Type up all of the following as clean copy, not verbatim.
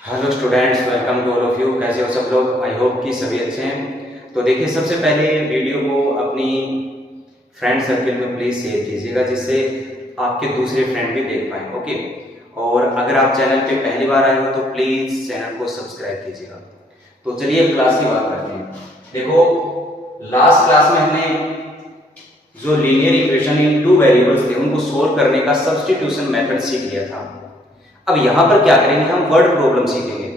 Hello students, welcome to all of you. कैसे हो सब लोग? आई होप कि सभी अच्छे हैं। तो देखिए, सबसे पहले वीडियो को अपनी फ्रेंड सर्कल में प्लीज़ शेयर कीजिएगा, जिससे आपके दूसरे फ्रेंड भी देख पाएँ। ओके। और अगर आप चैनल पे पहली बार आए हो तो प्लीज़ चैनल को सब्सक्राइब कीजिएगा। तो चलिए अब क्लास की बात करते हैं। देखो, लास्ट क्लास में हमने जो linear equation in two variables थे उनको सोल्व करने का सब्स्टिट्यूशन मेथड सीख लिया था। अब यहाँ पर क्या करेंगे, हम वर्ड प्रॉब्लम सीखेंगे।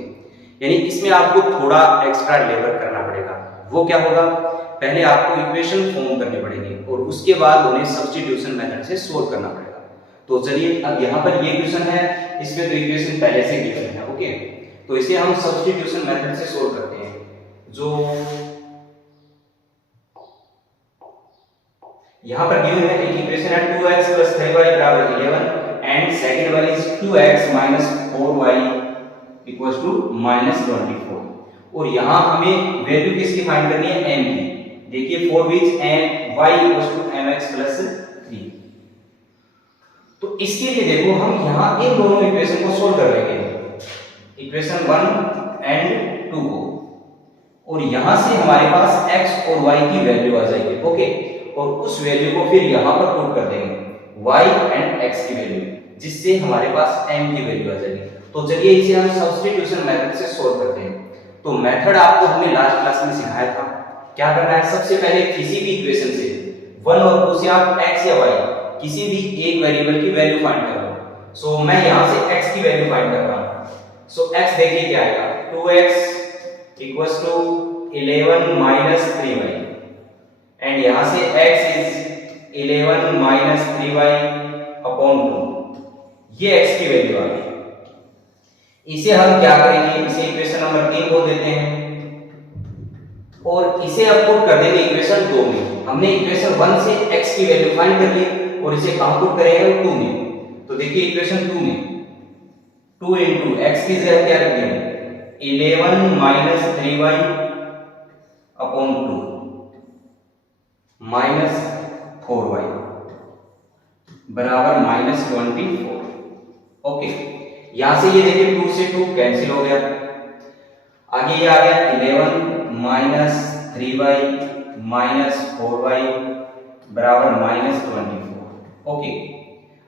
यानी इसमें आपको थोड़ा एक्स्ट्रा लेबर करना पड़ेगा। वो क्या होगा, पहले आपको इक्वेशन फॉर्म करने पड़ेंगे और उसके बाद उन्हें सब्स्टिट्यूशन मेथड से सोल्व करना पड़ेगा। तो चलिए, अब यहाँ पर ये क्वेश्चन है, इसमें तो इक्वेशन पहले से गिवन है। ओके, तो इसे हम सब्स्टिट्यूशन मेथड से सोल्व करते हैं। जो यहाँ पर गिवन है, एक इक्वेशन है 2x + 3y = 11 एंड सेकंड वाली इज 2x - 4y = -24। और यहाँ हमें वैल्यू किसकी फाइंड करनी है, m की। देखिए, for which m y = mx + 3। तो इसके लिए देखो, हम यहाँ इन दोनों इक्वेशन को सोल्व कर लेंगे, इक्वेशन 1 एंड 2 को। और यहां से हमारे पास x और y की वैल्यू आ जाएगी। ओके, और उस वैल्यू को फिर यहां पर पुट कर देंगे, y एंड x की वैल्यू, जिससे हमारे पास m की वैल्यू आ जाएगी। तो चलिए इसे हम सब्स्टिट्यूशन मेथड से सोल्व करते हैं। तो मेथड आपको हमने लास्ट क्लास में सिखाया था। क्या करना है, सबसे पहले किसी भी इक्वेशन से 1 और 2 से आप x या y किसी भी एक वेरिएबल की वैल्यू फाइंड करो। सो मैं यहां से x की वैल्यू फाइंड कर रहा हूं। सो x देखिए क्या आएगा, 2x = 11 - 3y एंड यहां से x इज 11 - 3y अपॉन 2। ये x की वैल्यू आ गई। इसे हम क्या करेंगे, इसे इक्वेशन नंबर 3 बोल देते हैं और इसे अब पुट कर देंगे इक्वेशन 2 में। हमने इक्वेशन 1 से x की वैल्यू फाइंड कर ली और इसे कहां पुट करेंगे, 2 में। तो देखिए इक्वेशन 2 में 2 * x की जगह क्या रख देंगे, 11 - 3y अपॉन 2 -4y बराबर -24। ओके, यहां से ये देखिए 2 से 2 कैंसिल हो गया। आगे ये आ गया 11 - 3y -4y बराबर -24। ओके,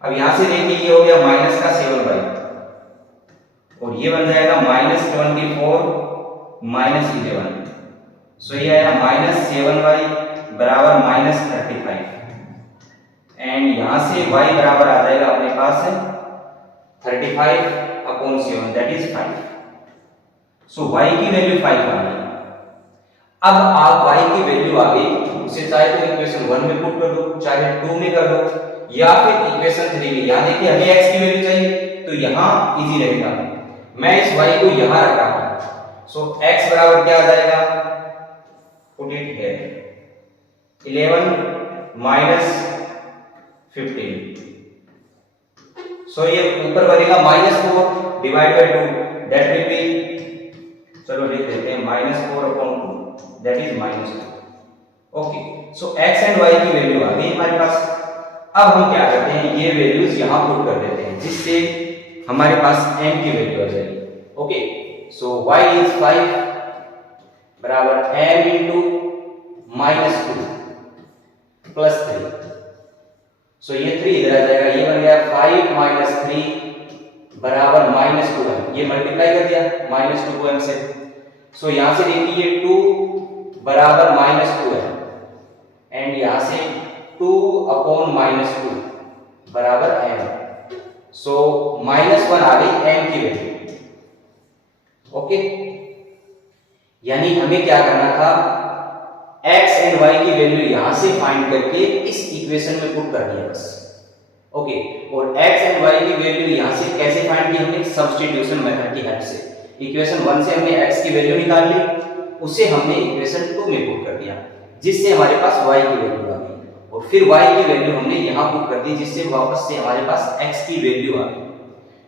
अब यहां से देखिए ये हो गया माइनस का 7y और ये बन जाएगा -24 - 11। सो ये आया -7y बराबर -35 एंड यहां से y बराबर आ जाएगा अपने पास 35 upon 7 that is 5। So y की वैल्यू 5 आ गई। अब आप y की वैल्यू आ गई, उसे चाहे तो इक्वेशन 1 में पुट कर दो, चाहे 2 में कर दो, या फिर इक्वेशन 3 में। यहां देखिए हमें x की वैल्यू चाहिए तो यहां इजी रहेगा, मैं इस y को यहां रख रहा हूं। सो x बराबर क्या आ जाएगा, पुट इट हियर 11 - 15। सो ये ऊपर बनेगा -4 divide by 2 that will B, चलो लिख देते हैं -4 upon 2 that is -2। Okay, so x and y की वैल्यू आ गई हमारे पास। अब हम क्या करते हैं, ये वैल्यूज यहां पुट कर देते हैं, जिससे हमारे पास m की वैल्यू आ जाएगी। ओके, सो y इज 5 बराबर m * -2 प्लस 3। सो ये 3 इधर आ जाएगा, ये बन गया 5 - 3 बराबर -2m। ये मल्टीप्लाई कर दिया -2m से। सो यहां से देखिए 2 बराबर -2m एंड यहां से 2 अपॉन -2 बराबर m। सो -1 आ गई m की वैल्यू। ओके, यानी हमें क्या करना था, x एंड y की वैल्यू यहां से फाइंड करके इस इक्वेशन में पुट करनी है बस। ओके, और x एंड y की वैल्यू यहां से कैसे फाइंड की, हमने सब्स्टिट्यूशन मेथड की हेल्प से। इक्वेशन 1 से हमने x की वैल्यू निकाल ली, उसे हमने इक्वेशन 2 में पुट कर दिया, जिससे हमारे पास y की वैल्यू आ गई, और फिर y की वैल्यू हमने यहां पुट कर दी, जिससे वापस से हमारे पास x की वैल्यू आ गई।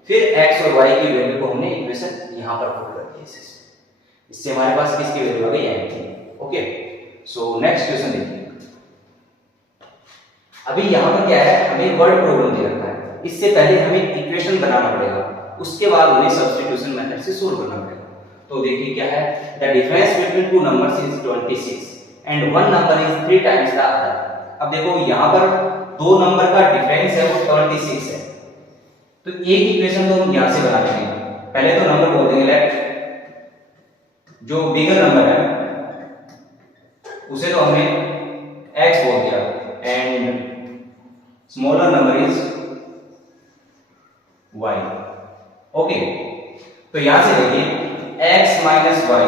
फिर x और y की वैल्यू को हमने इक्वेशन यहां पर पुट कर दी, इससे हमारे पास किसकी वैल्यू आ गई, m की। ओके, सो नेक्स्ट क्वेश्चन देखिए। अभी यहां पर क्या है, हमें वर्ड प्रॉब्लम दे रखा है। इससे पहले हमें इक्वेशन बनाना पड़ेगा। उसके बाद उन्हें सब्स्टिट्यूशन मेथड से सोल्व करना पड़ेगा। तो देखिए क्या है, the difference between two numbers is 26 and one number is 3 times the other. अब देखो यहाँ पर दो नंबर का डिफरेंस है वो 26 है, तो एक इक्वेशन तो हम यहाँ से बना लेंगे। पहले तो नंबर बोल देंगे, लेट जो बिगर नंबर है उसे तो हमने x बोल दिया and smaller number is y। Okay, तो यहां से देखिए x minus y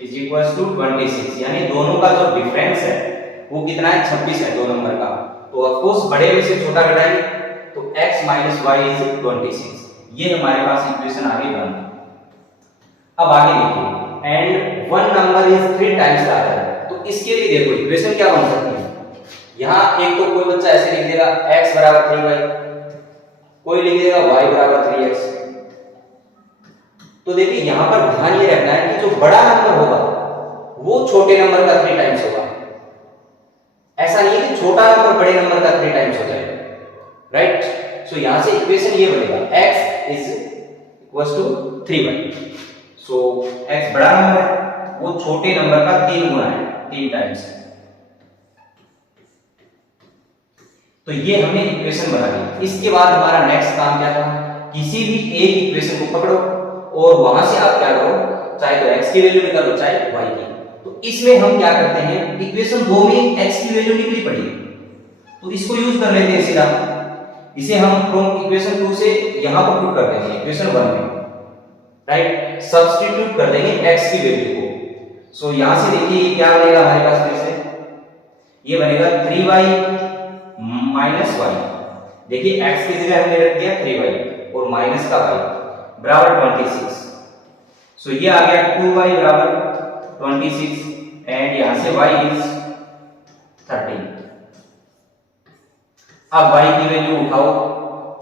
is equal to 26, यानी दोनों का जो डिफरेंस है वो कितना है, 26 है दो नंबर का। तो ऑफ कोर्स बड़े में से छोटा घटाएंगे तो x माइनस वाई इज 26। ये हमारे पास इक्वेशन आगे बन गई। अब आगे देखिए and one number is 3 times the other. तो इसके लिए देखो इक्वेशन क्या बन सकती है, यहां एक तो कोई बच्चा ऐसे लिख देगा x बराबर 3y, कोई लिख देगा y बराबर 3x। तो देखिए यहां पर ध्यान ये रखना है कि जो बड़ा नंबर होगा वो छोटे नंबर का 3 टाइम्स होगा। ऐसा नहीं है कि छोटा नंबर बड़े नंबर का 3 टाइम्स हो जाएगा, राइट। सो यहां से इक्वेशन ये बनेगा x is equal to 3y। So x बड़ा नंबर वो छोटे नंबर का 3 गुना है, 3 टाइम्स है। तो ये हमने इक्वेशन बना ली। इसके बाद हमारा नेक्स्ट काम क्या था, किसी भी एक इक्वेशन को पकड़ो और वहां से आप क्या करो, चाहे तो x की वैल्यू निकालो चाहे y की। तो इसमें हम क्या करते हैं, इक्वेशन 2 में x की वैल्यू निकली पड़ी है तो इसको यूज कर लेते हैं सीधा। इसे हम फ्रॉम इक्वेशन 2 से यहां पर पुट कर देंगे इक्वेशन 1 में, राइट। सब्स्टिट्यूट कर देंगे x की वैल्यू को। सो यहां से देखिए क्या बनेगा हमारे पास, फिर से ये बनेगा 3y माइनस y। देखिए x की जगह हमने रख दिया 3y और माइनस का y बराबर 26। सो ये आ गया 2y बराबर 26 एंड यहां से y इज 13। अब y की वैल्यू उठाओ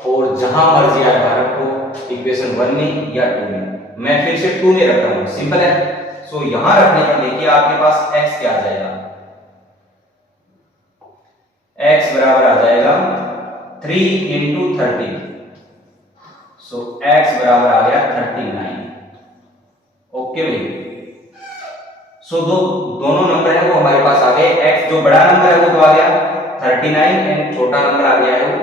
और जहां मर्जी आप रखो, इक्वेशन 1 में या 2 में। मैं फिर से 2 में रख रहा हूं, सिंपल है। सो यहां रखने पर देखिए आपके पास x क्या आ जाएगा, x बराबर आ जाएगा 3 इंटू 30। सो x बराबर आ गया 39। ओके भाई, सो दोनों नंबर है वो हमारे पास आ गए। x जो बड़ा नंबर है वो तो आ गया 39 एंड छोटा नंबर आ गया है वो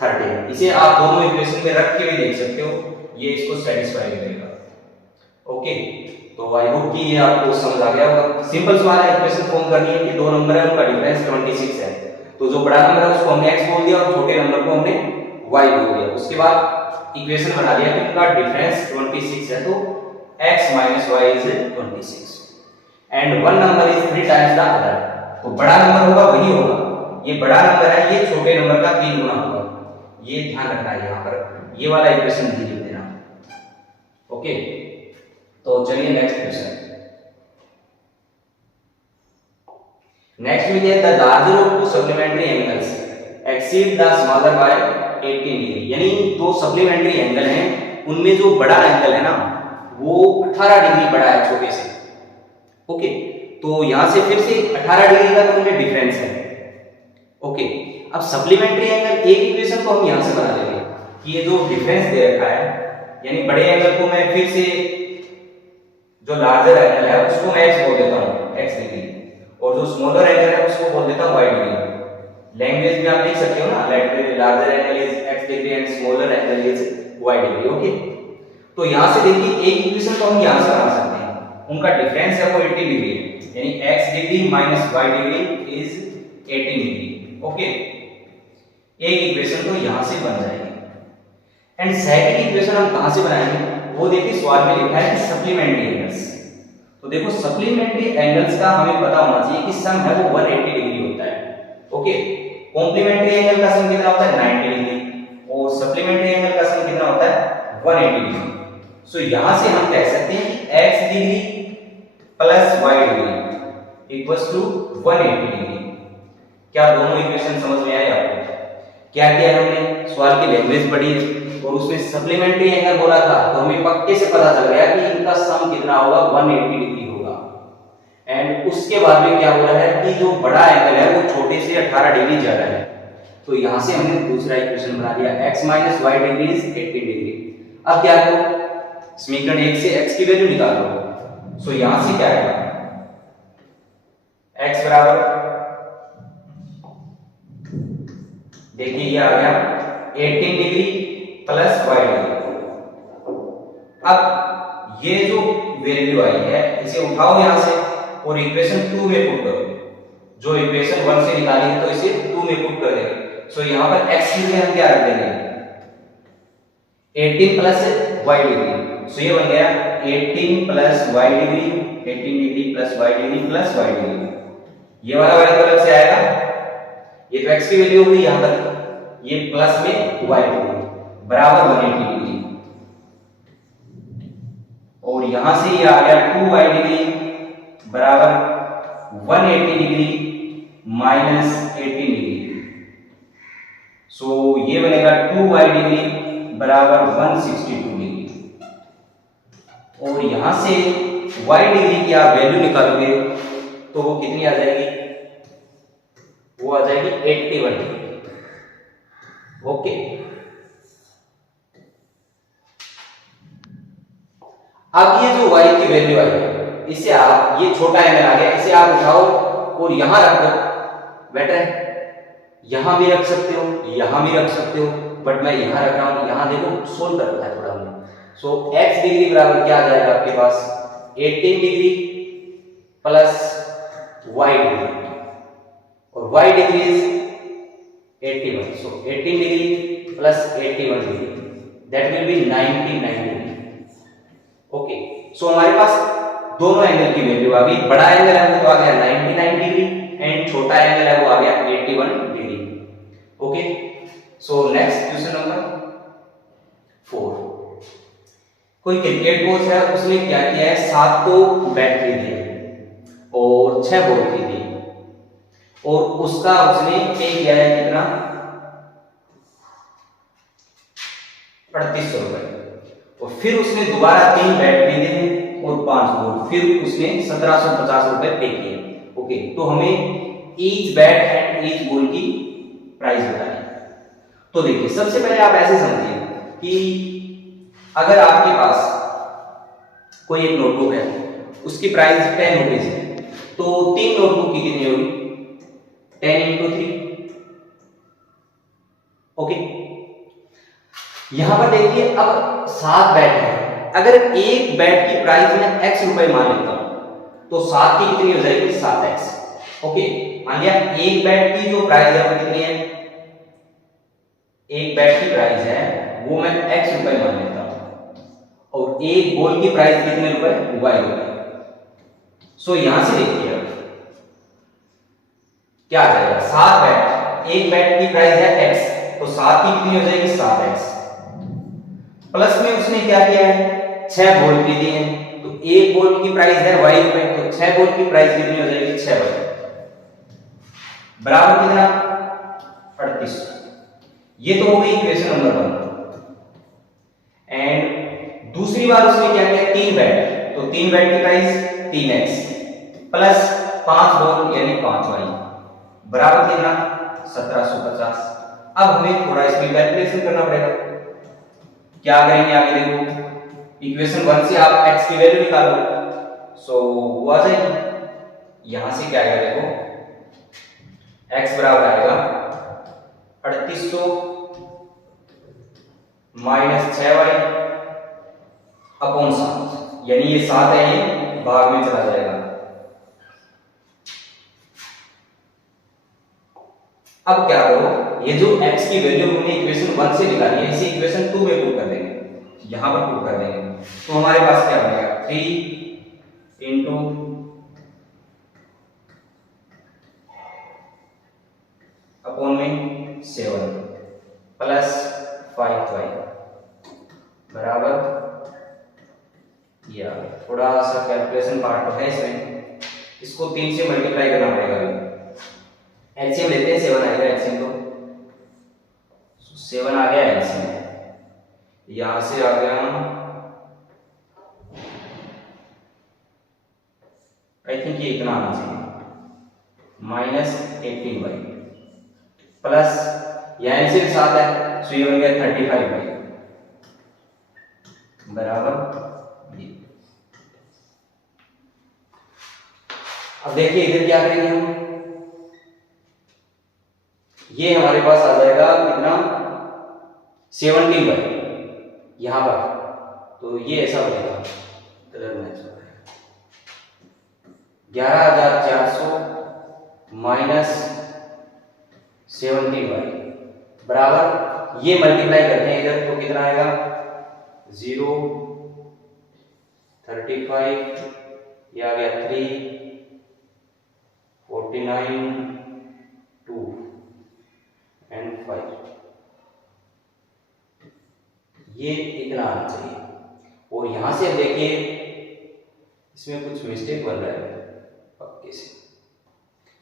30। इसे आप दोनों इक्वेशन में रख के भी देख सकते हो, ये इसको सेटिस्फाई करेगा। ओके, तो आई होप कि ये आपको समझ आ गया होगा। सिंपल सवाल है, इक्वेशन फॉर्म करनी है कि दो नंबर है उनका डिफरेंस 26 है, तो जो बड़ा नंबर है उसको हमने x बोल दिया और छोटे नंबर को हमने y बोल दिया। उसके बाद इक्वेशन बना लिया कि उनका डिफरेंस 26 है, तो x minus y is 26 and one number is 3 times the other. तो बड़ा नंबर होगा वही होगा, ये बड़ा नंबर है, ये छोटे नंबर का 3 गुना होगा। ये ध्यान रखना है यहाँ पर, ये वाला इक्वेशन नहीं लिख देना। ओके, तो चलिए नेक्स्ट क्वेश्चन। नेक्स्ट में है the larger of to supplementary angles exceed the smaller by 18 degree. यानी दो सप्लीमेंट्री एंगल हैं, उनमें जो बड़ा एंगल है ना वो 18 डिग्री बड़ा है छोटे से। ओके, तो यहां से फिर से 18 डिग्री का तो उनमें डिफरेंस है। ओके, अब सप्लीमेंट्री एंगल एक इक्वेशन को हम यहां से बना लेंगे कि ये जो डिफरेंस दे रखा है, यानी बड़े एंगल को मैं फिर से जो लार्जर एंगल है उसको मैं x बोल देता हूं, x डिग्री, और जो स्मॉलर एंगल है उसको बोल देता हूं y डिग्री। लैंग्वेज में आप लिख सकते हो ना, larger angle is x degree and smaller angle is y degree. Okay, तो यहां से देखिए एक इक्वेशन को हम यहां से बना सकते हैं, उनका डिफरेंस है वो 80 डिग्री है, यानी x degree minus y degree is 18 degree. Okay, एक इक्वेशन तो यहां से बन जाएगी। एंड सेकंड इक्वेशन हम कहां से बनाएंगे वो देखिए, सवाल में लिखा है सप्लीमेंट्री एंगल्स। तो देखो सप्लीमेंट्री एंगल्स का हमें पता होना चाहिए कि सम है वो 180 डिग्री होता है। ओके, कॉम्प्लीमेंट्री एंगल का सम कितना होता है 90 डिग्री और सप्लीमेंट्री एंगल का सम कितना होता है 180 डिग्री। सो यहां से हम कह सकते हैं कि x degree plus y degree equals to 180 degree. क्या दोनों इक्वेशन समझ में आए आपको? क्या किया हमने, सवाल की लैंग्वेज पढ़ी और उसमें सप्लीमेंट्री एंगल बोला था, तो हमें पक्के से पता चल गया कि इनका सम कितना होगा 180 डिग्री होगा। एंड उसके बाद में क्या हो रहा है कि जो बड़ा एंगल है वो छोटे से 18 डिग्री ज्यादा है, तो यहां से हमने दूसरा इक्वेशन बना लिया x minus y degree is 80 degree. अब क्या करो, समीकरण 1 से x की वैल्यू निकालो। सो यहां से क्या आएगा, x बराबर, देखिए ये आ गया 18 डिग्री प्लस y डिग्री। अब ये जो वैल्यू आई है इसे उठाओ यहां से और इक्वेशन 2 में पुट करो। जो इक्वेशन 1 से निकाली है तो इसे 2 में पुट कर देंगे। सो यहां पर x की जगह हम क्या रख देंगे, 18 प्लस y डिग्री। सो ये बन गया 18 plus y degree, 18 degree plus y degree plus y degree. ये वाला y तो अलग से आएगा, ये तो x की वैल्यू होगी यहां तक, ये प्लस में y डिग्री बराबर 180 डिग्री। और यहां से ये आ गया 2y डिग्री बराबर 180 डिग्री माइनस 18 डिग्री। सो ये बनेगा 2y डिग्री बराबर 162 डिग्री। और यहां से y डिग्री की आप वैल्यू निकालोगे तो वो कितनी आ जाएगी, वो आ जाएगी 81 डिग्री। ओके, अब ये जो y की वैल्यू आई है इसे आप, ये छोटा एंगल आ गया, इसे आप उठाओ और यहां रख दो। बेटर है, यहां भी रख सकते हो, यहां भी रख सकते हो, बट मैं यहां रख रहा हूं। यहां देखो सोल्व कर रखा है थोड़ा हमने। सो x डिग्री बराबर क्या आ जाएगा आपके पास, 18 डिग्री प्लस y डिग्री, और y degree is 81। So 18 degree plus 81 degree, that will be 99 degree. Okay, so हमारे पास दोनों एंगल की वैल्यू आ गई। बड़ा एंगल है वो तो आ गया 99 डिग्री एंड छोटा एंगल है वो आ गया 81 degree. Okay, so next question number 4। कोई क्रिकेट कोच है, उसने क्या किया है, 7 तो बैट खरीदे और 6 बॉल खरीदी और उसका उसने पे किया है कितना, 3800 रुपए। और फिर उसने दोबारा 3 बैट खरीदे हैं और 5 बॉल, फिर उसने 1750 रुपए पे किए। ओके, तो हमें each bat and each ball की प्राइस बतानी है। तो देखिए सबसे पहले आप ऐसे समझिए कि अगर आपके पास कोई एक नोटबुक है, उसकी प्राइस 10 रुपीज है, तो 3 नोटबुक की कितनी होगी, 10 इंटू 3। ओके, यहां पर देखिए अब 7 बैट है, अगर एक बैट की प्राइस में x रुपए मान लेता हूं तो 7 की कितनी हो जाएगी, 7x। ओके, मान लिया एक बैट की जो प्राइस है वो कितनी है, एक बैट की प्राइस है वो मैं x रुपए मान लेता हूं और एक बॉल की प्राइस कितने रुपए, y रुपए। सो यहां से देखिए क्या आ जाएगा, 7 बैट, एक बैट की प्राइस है x, तो 7 की कितनी हो जाएगी, 7x। प्लस में उसने क्या किया है, 6 बॉल खरीदी है, तो एक बॉल की प्राइस है y रुपए, तो 6 बॉल की प्राइस कितनी हो जाएगी, 6y बराबर कितना, 3800। ये तो हो गई इक्वेशन नंबर 1। एंड दूसरी बार उसने क्या किया, 3 बैट, तो 3 बैट की प्राइस 3x प्लस 5 बॉल यानी 5y बराबर कितना, 1750। अब हमें थोड़ा इसमें कैलकुलेशन करना पड़ेगा। क्या करेंगे आगे देखो, इक्वेशन 1 से आप x की वैल्यू निकालो। सो वो आ जाएगी, यहां से क्या आएगा देखो, x बराबर आएगा 3800 माइनस 6y अपॉन 7, यानी ये 7 है, ये भाग में चला जाएगा। अब क्या करो, ये जो x की वैल्यू हमने इक्वेशन 1 से निकाली है इसे इक्वेशन 2 में पुट कर देंगे, यहां पर पुट कर देंगे। तो हमारे पास क्या बनेगा, 3 इंटू अपॉन में 7 प्लस 5y बराबर, या थोड़ा सा कैलकुलेशन पार्ट तो है इसमें, इसको 3 से मल्टीप्लाई करना पड़ेगा। एलसीएम लेते हैं, 7 आएगा एलसीएम, तो 7 आ गया एलसीएम, यहां से आ गया आई थिंक ये इतना आना चाहिए, माइनस 18y प्लस यहाँ एलसीएम 7 है, सो ये बन गया 35y बराबर ये। अब देखिए इधर क्या करेंगे हम, ये हमारे पास आ जाएगा कितना 70 यहां पर, तो ये ऐसा बनेगा 11,400 माइनस 70 बराबर, ये मल्टीप्लाई करते हैं इधर तो कितना आएगा 0 35, ये आ गया 3 49 2 एंड 5, ये इतना आना चाहिए। और यहां से देखिए इसमें कुछ मिस्टेक बन रहा है पक्के से,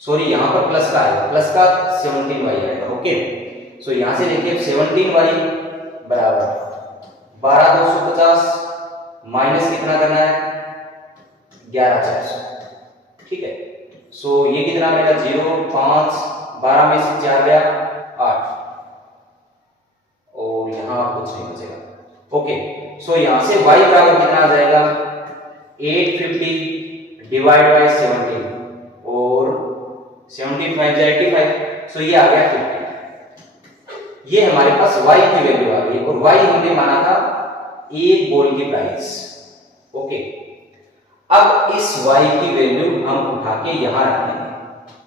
सॉरी यहां पर प्लस का आएगा, प्लस का 17y आएगा। ओके, सो यहां से देखिए 17y बराबर 12,250 माइनस कितना करना है 11,400, ठीक है। सो ये कितना बनेगा 0 5 12 में से 4 गया 8, और यहां कुछ नहीं बचेगा। ओके, सो यहां से y बराबर कितना आ जाएगा 850 डिवाइड बाय 17, और 75 85, सो ये आ गया 50। ये हमारे पास y की वैल्यू आ गई, और y हमने माना था एक बॉल की प्राइस। ओके, अब इस y की वैल्यू हम उठा के यहां रख देंगे,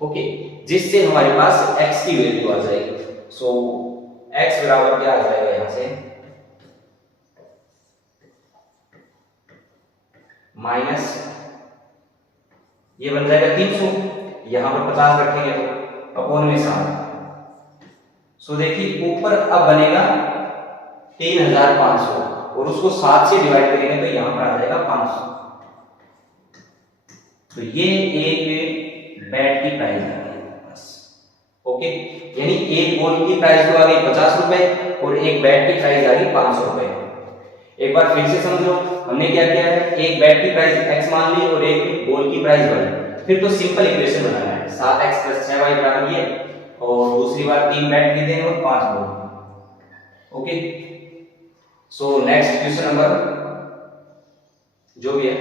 ओके, जिससे हमारे पास x की वैल्यू आ जाएगी। सो x बराबर क्या आ जाएगा यहां से माइनस, ये बन जाएगा 300, यहां पर 50 रखेंगे तो अपॉन में 7। सो देखिए ऊपर अब बनेगा 3,500, और उसको 7 से डिवाइड करेंगे तो यहां पर आ जाएगा 500। तो ये एक बैट की प्राइस आ गई बस। ओके, यानी एक बॉल की प्राइस तो आ गई 50 रुपए, और एक बैट की प्राइस आ गई 500 रुपए। एक बार फिर से समझो, हमने क्या किया है, एक बैट की प्राइस x मान ली और एक बॉल की प्राइस y, फिर तो सिंपल इक्वेशन बनाना है 7x + 6y बराबर ये, और दूसरी बार 3 बैट की देंगे और 5 ball. Okay, so next question number जो भी है,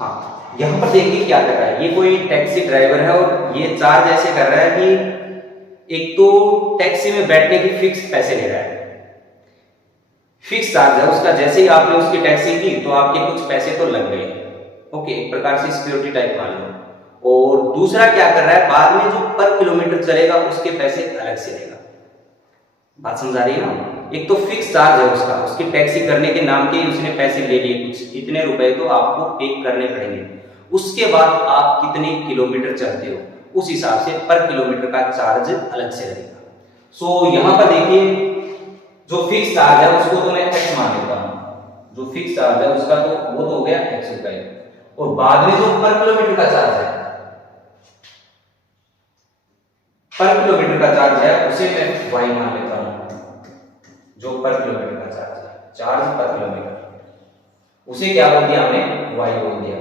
हाँ यहां पर देखिए क्या कर रहा है, ये कोई टैक्सी ड्राइवर है और ये चार्ज ऐसे कर रहा है कि एक तो टैक्सी में बैठने के फिक्स पैसे ले रहा है, फिक्स चार्ज है उसका, जैसे ही आपने उसकी टैक्सी की तो आपके कुछ पैसे तो लग गए। ओके, एक प्रकार से सिक्योरिटी टाइप मान लो। और दूसरा क्या कर रहा है, बाद में जो पर किलोमीटर चलेगा उसके पैसे अलग से लेगा। बात समझ आ रही है ना, एक तो फिक्स चार्ज है उसका, उसकी टैक्सी करने के नाम के उसने पैसे ले लिए, कुछ इतने रुपए तो आपको पे करने पड़ेंगे, उसके बाद आप कितने किलोमीटर चलते हो उस हिसाब से पर किलोमीटर का चार्ज अलग से लगेगा। सो यहां पर देखिए जो फिक्स चार्ज है उसको तो मैं x मान लेता हूं, जो फिक्स चार्ज है उसका तो वो तो हो गया x रुपए, और बाद में जो पर किलोमीटर का चार्ज है, पर किलोमीटर का चार्ज है उसे मैं y मान लेता हूं, जो पर किलोमीटर का चार्ज है, चार्ज पर किलोमीटर, उसे क्या बोल दिया हमने y बोल दिया,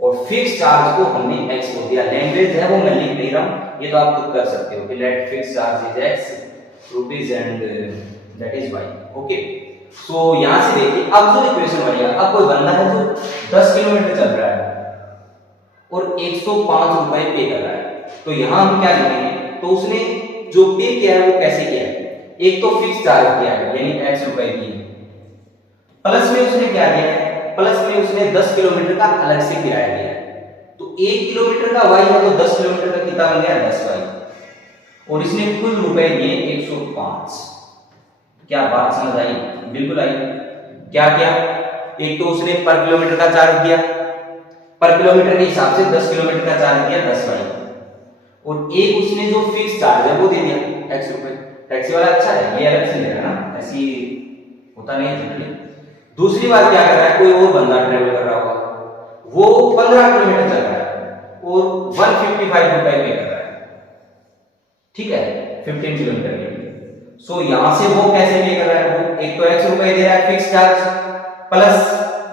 और फिक्स चार्ज को हमने x बोल दिया। लैंग्वेज है वो मैं लिख नहीं रहा हूं, ये तो आप खुद कर सकते हो कि let fix charge is x rupees and that is y। Okay, so यहां से देखिए अब जो इक्वेशन बनी है, अब कोई बंदा है जो 10 किलोमीटर चल रहा है और 105 रुपए पे कर रहा है, तो यहां हम क्या लिखेंगे, तो उसने जो पे किया है वो कैसे किया है, एक तो फिक्स चार्ज किया है यानी x रुपए दिए, प्लस में उसने क्या किया है, प्लस में उसने 10 किलोमीटर का अलग से किराया दिया है, तो 1 किलोमीटर का y है तो 10 किलोमीटर का कितना बन गया 10y, और इसने कुल रुपए दिए 105। क्या बात समझ आई, बिल्कुल आई। क्या किया, एक तो उसने पर किलोमीटर का चार्ज दिया, पर किलोमीटर के हिसाब से 10 किलोमीटर का चार्ज दिया 10y, और एक उसने जो फिक्स चार्ज है वो दे दिया x रुपए। टैक्सी वाला अच्छा है, ये अलग से ले रहा है ना, ऐसी होता नहीं है। दूसरी बात क्या कर रहा है, कोई और बंदा ट्रेवल कर रहा होगा, वो 15 किलोमीटर चल रहा है और 155 रुपए पे कर रहा है, ठीक है 15 किलोमीटर के लिए। सो यहां से वो कैसे पे कर रहा है, वो एक तो x रुपए दे रहा है फिक्स चार्ज, प्लस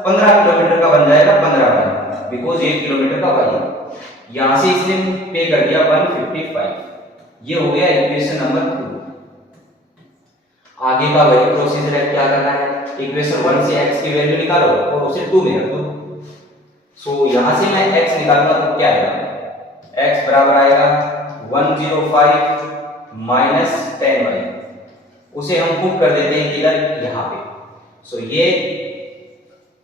15 किलोमीटर का बन जाएगा 15y, बिकॉज 1 किलोमीटर का y, यहां से इसने पे कर दिया 155। ये हो गया इक्वेशन नंबर 2। आगे का वही प्रोसीजर है, क्या करना है, इक्वेशन 1 से x की वैल्यू निकालो और उसे 2 में रख दो। सो यहां से मैं x निकालूंगा तो क्या आएगा, x बराबर आएगा 105 माइनस 10y, उसे हम पुट कर देते हैं किधर, यहां पे। सो ये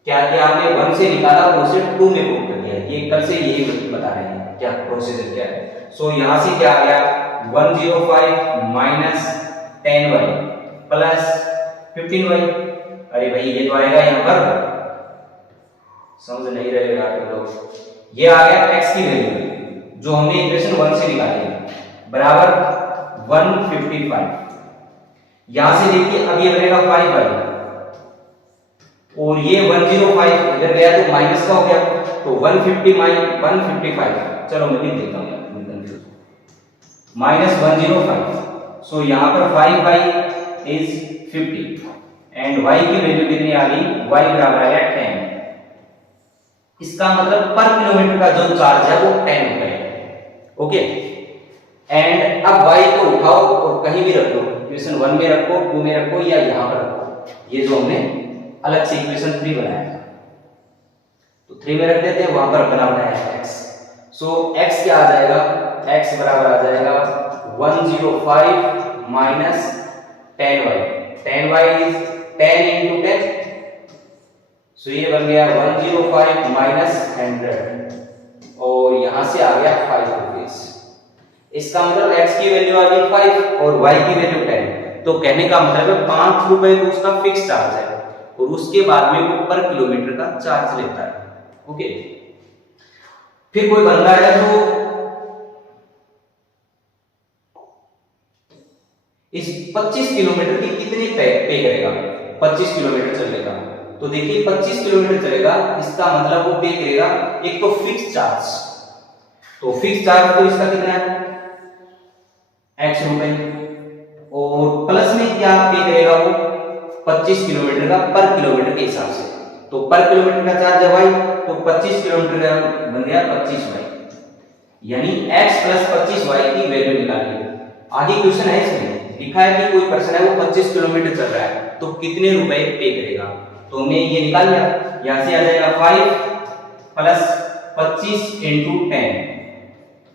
क्या किया आपने, 1 से निकाला और उसे 2 में पुट कर दिया। ये कल से यही बता रहे हैं क्या प्रोसीजर क्या है। सो यहां से क्या आ गया 105 माइनस 10y प्लस 15y। अरे भाई ये तो आएगा यहां पर, समझ नहीं रहे यार तुम लोग। ये आ गया x की वैल्यू जो हमने इक्वेशन 1 से निकाली है, बराबर 155। यहां से देखिए अब ये बनेगा 5y और ये 105 इधर गया तो माइनस का हो गया, तो 150 माइनस 155। चलो मैं लिख देता हूं यार, माइनस 105। सो यहां पर 5y इज 50 एंड y की वैल्यू कितनी आ गई, y बराबर आया 10। इसका मतलब पर किलोमीटर का जो चार्ज है वो 10 रुपए है। ओके, एंड अब y को उठाओ और कहीं भी रख दो, इक्वेशन 1 में रखो, 2 में रखो या यहां पर रखो, ये जो हमने अलग से इक्वेशन 3 बनाया था तो 3 में रख देते हैं, वहां पर बनाना है x। सो x क्या आ जाएगा, x बराबर आ जाएगा 105 minus 10y। 10y is 10 into 10, सो ये बन गया 105 माइनस 100 और यहां से आ गया 5 रुपीस। इसका मतलब x की वैल्यू आ गई 5 और y की वैल्यू 10। तो कहने का मतलब है 5 रुपए तो उसका फिक्स चार्ज है और उसके बाद में वो पर किलोमीटर का चार्ज लेता है। ओके, फिर कोई बंदा है जो इस 25 किलोमीटर की कितनी पे करेगा, 25 किलोमीटर चलेगा, तो देखिए 25 किलोमीटर चलेगा, इसका मतलब वो पे करेगा एक तो फिक्स चार्ज, तो फिक्स चार्ज तो इसका कितना है x रुपए, और प्लस में क्या पे करेगा वो 25 किलोमीटर का पर किलोमीटर के हिसाब से। तो पर किलोमीटर का चार्ज है y, तो 25 किलोमीटर का बन गया 25y, यानी x प्लस 25y की वैल्यू निकालिए। आगे क्वेश्चन है, इसमें लिखा है कि कोई पर्सन है वो 25 किलोमीटर चल रहा है तो कितने रुपए पे करेगा, तो हमने ये निकाल लिया। यहां से आ जाएगा 5 प्लस 25 इंटू 10,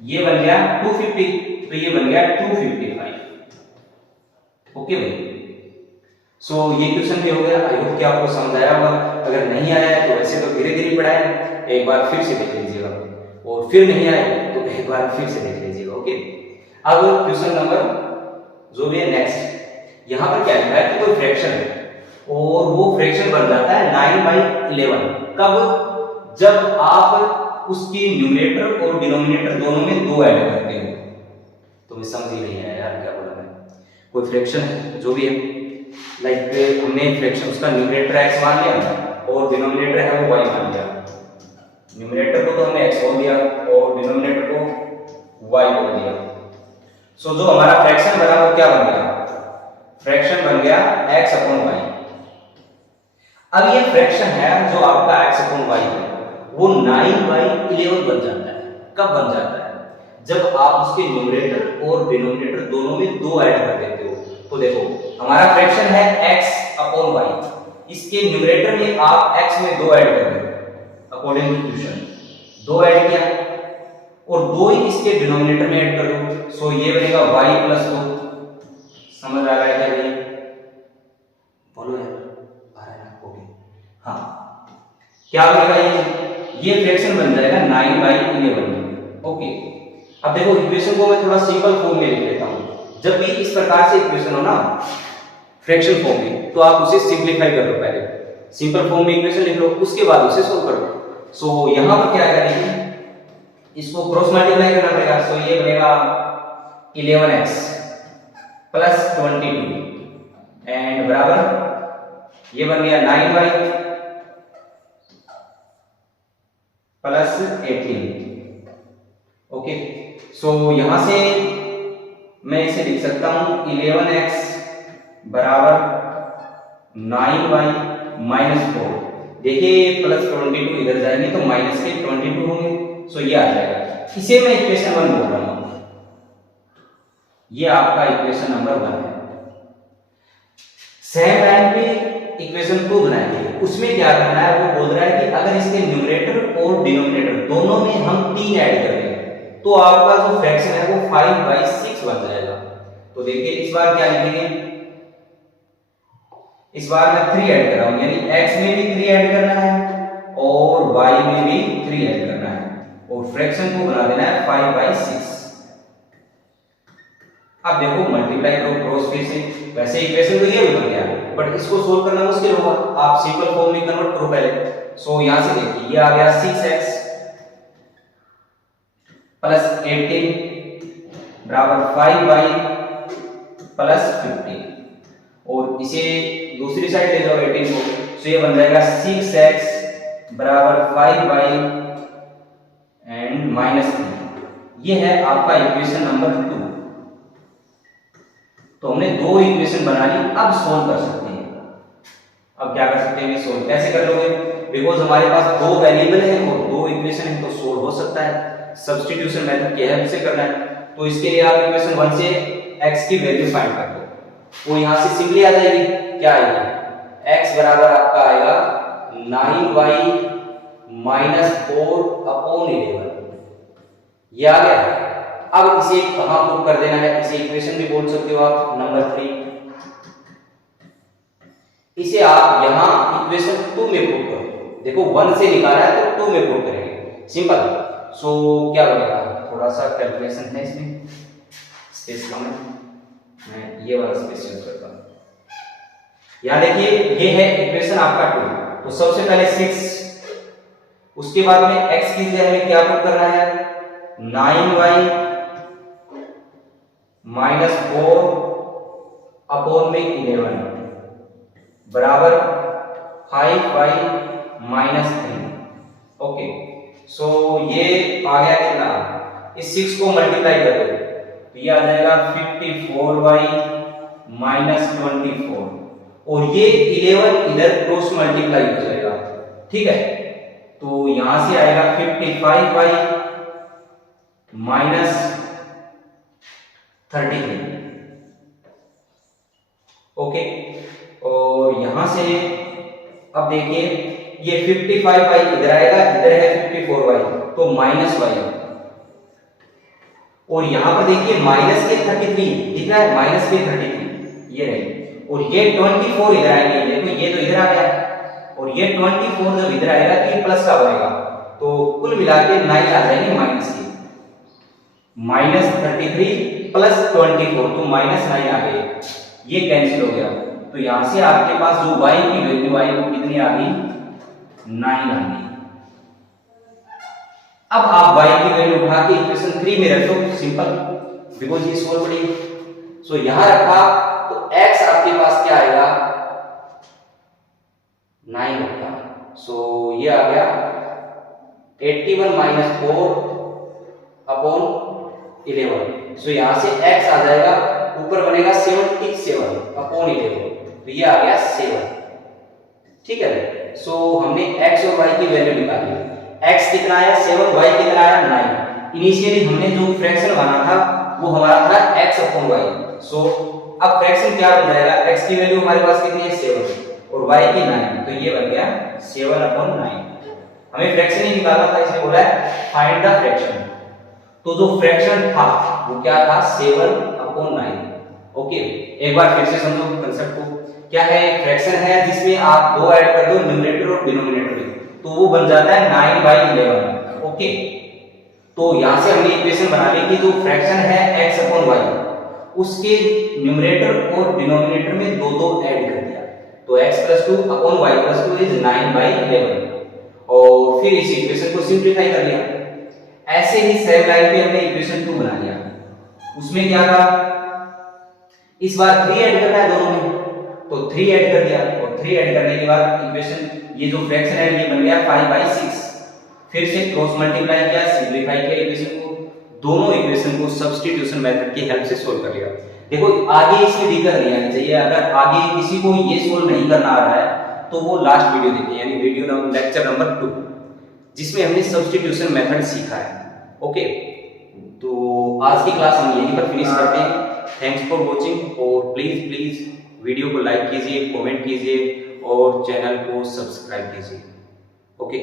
ये बन गया 250, तो ये बन गया 255। ओके भाई, सो ये क्वेश्चन भी हो गया। आई होप कि आपको समझ आया होगा, अगर नहीं आया है तो वैसे तो धीरे धीरे पढ़ाएं, एक बार फिर से देख लीजिएगा और फिर नहीं आए तो एक बार फिर से देख लीजिएगा। ओके, अब क्वेश्चन नंबर जो भी है नेक्स्ट, यहां पर क्या लिखा है कि कोई फ्रैक्शन है और वो फ्रैक्शन बन जाता है 9/11। कब, जब आप उसके न्यूमरेटर और डिनोमिनेटर दोनों में 2 ऐड करते हो। तो मैं समझ ही नहीं आया यार क्या बोला मैं। कोई फ्रैक्शन है जो भी है, लाइक हमने फ्रैक्शन उसका न्यूमरेटर x मान लिया और डिनोमिनेटर है वो y मान लिया। न्यूमरेटर को तो हमने x बोल दिया और डिनोमिनेटर को y बोल दिया। सो जो हमारा फ्रैक्शन बना वो क्या बन गया, फ्रैक्शन बन गया x/y। अब ये फ्रैक्शन है जो आपका x/y है वो 9/11 बन जाता है। कब बन जाता है, जब आप उसके न्यूमरेटर और डिनोमिनेटर दोनों में 2 ऐड कर देते हो। तो देखो हमारा फ्रैक्शन है x/y, इसके न्यूमरेटर में आप x में 2 ऐड कर दो अकॉर्डिंग टू क्वेश्चन, 2 ऐड किया और 2 ही इसके डिनोमिनेटर में ऐड कर दो। सो ये बनेगा y + 2। समझ आ रहा है क्या भाई, बोलो यार, आ रहा है ना? ओके, हाँ, क्या बनेगा ये फ्रैक्शन बन जाएगा 9/11। ओके, अब देखो इक्वेशन को मैं थोड़ा सिंपल फॉर्म में लिख लेता हूं। जब भी इस प्रकार से इक्वेशन हो ना फ्रैक्शन फॉर्म में, तो आप उसे सिंपलीफाई कर लो। पहले सिंपल फॉर्म में इक्वेशन लिख लो, उसके बाद उसे सोल्व कर लो। सो यहां पर क्या करेंगे, इसको क्रॉस मल्टीप्लाई करना पड़ेगा। सो ये बनेगा 11x प्लस 22 एंड बराबर ये बन गया 9y प्लस 18। ओके, सो यहां से मैं इसे लिख सकता हूं 11x बराबर 9y माइनस 4। देखिए प्लस 22 इधर जाएंगे तो माइनस के 22 होंगे। सो ये आ जाएगा, इसे मैं इक्वेशन 1 बोल रहा हूं। ये आपका इक्वेशन नंबर 1 है। सेम लाइन पे इक्वेशन 2 बनाएंगे, उसमें क्या करना है, वो बोल रहा है कि अगर इसके न्यूमरेटर और डिनोमिनेटर दोनों में हम 3 ऐड कर दें तो आपका जो फ्रैक्शन है वो 5/6 बन जाएगा। तो देखिए इस बार क्या लिखेंगे, इस बार मैं 3 ऐड कर रहा हूं, यानी x में भी 3 ऐड करना है और y में भी 3 ऐड करना है और फ्रैक्शन को बना देना है 5/6। अब देखो मल्टीप्लाई करो क्रॉस फिर से, वैसे इक्वेशन तो ये बन गया बट इसको सोल्व करना मुश्किल होगा, आप सिंपल फॉर्म में कन्वर्ट करो पहले। सो यहां से देखिए ये आ गया 6x प्लस 18 बराबर 5y प्लस 15 और इसे दूसरी साइड ले जाओ 18 को, तो ये बन जाएगा 6x बराबर 5y एंड माइनस 3। ये है आपका इक्वेशन नंबर 2। तो हमने दो इक्वेशन बना ली, अब सोल्व कर सकते हैं। अब क्या कर सकते हैं, सोल्व कैसे कर लोगे, बिकॉज हमारे पास दो वेरिएबल है और दो इक्वेशन है तो सोल्व हो सकता है। सब्स्टिट्यूशन मेथड की हेल्प से करना है। तो इसके लिए आप इक्वेशन 1 से x की वैल्यू फाइंड कर दो, वो यहां से सिंपली आ जाएगी। क्या आएगी, x बराबर आपका आएगा 9y माइनस 4/11। ये आ गया। अब इसे कहां पुट कर देना है, इसे इक्वेशन भी बोल सकते हो आप नंबर 3। इसे आप यहां इक्वेशन 2 में पुट करो। देखो 1 से निकाला है तो 2 में पुट करेंगे, सिंपल। सो क्या बनेगा, थोड़ा सा कैलकुलेशन है इसमें, स्पेस कम है, मैं ये वाला स्पेस यूज करता हूं। यहां देखिए ये है इक्वेशन आपका 2। तो सबसे पहले 6, उसके बाद में x की जगह हमें क्या पुट करना है, 9y माइनस 4/11 बराबर 5y माइनस 3। ओके, सो ये आ गया कितना, इस 6 को मल्टीप्लाई कर दो तो ये आ जाएगा 54y माइनस 24 और ये 11 इधर क्रॉस मल्टीप्लाई हो जाएगा, ठीक है। तो यहां से आएगा 55y माइनस 33। ओके, और यहां से अब देखिए ये 55y इधर आएगा, इधर है 54y तो माइनस y, और यहां पर देखिए माइनस के 33 दिख रहा है, माइनस के 33 ये रहे, और ये 24 इधर आएंगे, देखो ये तो इधर आ गया और ये 24 जब इधर आएगा तो ये प्लस का बनेगा, तो कुल मिला के 9 आ जाएंगे माइनस के, माइनस 33 प्लस 24 तो माइनस 9 आ गए, ये कैंसिल हो गया। तो यहां से आपके पास जो y की वैल्यू आई वो कितनी आ गई, 9 आ गई। अब आप y की वैल्यू उठा के इक्वेशन 3 में रखो, सिंपल, बिकॉज ये सोल्व पड़ी। सो यहां रखा तो x आपके पास क्या आएगा, 9 होगा। सो ये आ गया 81 माइनस 4/11। सो यहां से x आ जाएगा, ऊपर बनेगा 77/11, तो ये आ गया 7, ठीक है। सो हमने x और y की वैल्यू निकाली, x कितना आया 7, y कितना आया 9। इनिशियली हमने जो फ्रैक्शन बना था वो हमारा था x/y। सो अब फ्रैक्शन क्या बन जाएगा, x की वैल्यू हमारे पास कितनी है 7 और y की 9, तो ये बन गया 7/9। हमें फ्रैक्शन ही निकालना था, इसलिए बोला है फाइंड द फ्रैक्शन। तो जो फ्रैक्शन था वो क्या था, 7/9। ओके, एक बार फिर से समझो कांसेप्ट को। क्या है, एक फ्रैक्शन है जिसमें आप दो ऐड कर दो न्यूमरेटर और डिनोमिनेटर में, तो वो बन जाता है 9/11। ओके, तो यहां से हमने इक्वेशन बना ली कि जो फ्रैक्शन है x/y उसके न्यूमरेटर और डिनोमिनेटर में दो दो ऐड कर दिया, तो x+2/y+2 इज 9/11 और फिर इस इक्वेशन को सिंपलीफाई कर लिया। ऐसे ही सेम लाइन पे हमने इक्वेशन 2 बना लिया, उसमें क्या था, इस बार 3 ऐड करना है दोनों में, तो 3 ऐड कर दिया और 3 ऐड करने के बाद इक्वेशन ये जो फ्रैक्शन है ये बन गया 5/6। फिर से क्रॉस मल्टीप्लाई किया, सिंपलीफाई किया इक्वेशन को, दोनों इक्वेशन को सब्स्टिट्यूशन मेथड की हेल्प से सोल्व कर लिया। देखो आगे इसमें दिक्कत नहीं आनी चाहिए, अगर आगे किसी को ये सोल्व नहीं करना आ रहा है तो वो लास्ट वीडियो देखिए, यानी वीडियो लेक्चर नंबर 2 जिसमें हमने सब्स्टिट्यूशन मेथड सीखा है। ओके, तो आज की क्लास हम यहीं पर फिनिश करते हैं। थैंक्स फॉर वॉचिंग और प्लीज वीडियो को लाइक कीजिए, कमेंट कीजिए और चैनल को सब्सक्राइब कीजिए। ओके।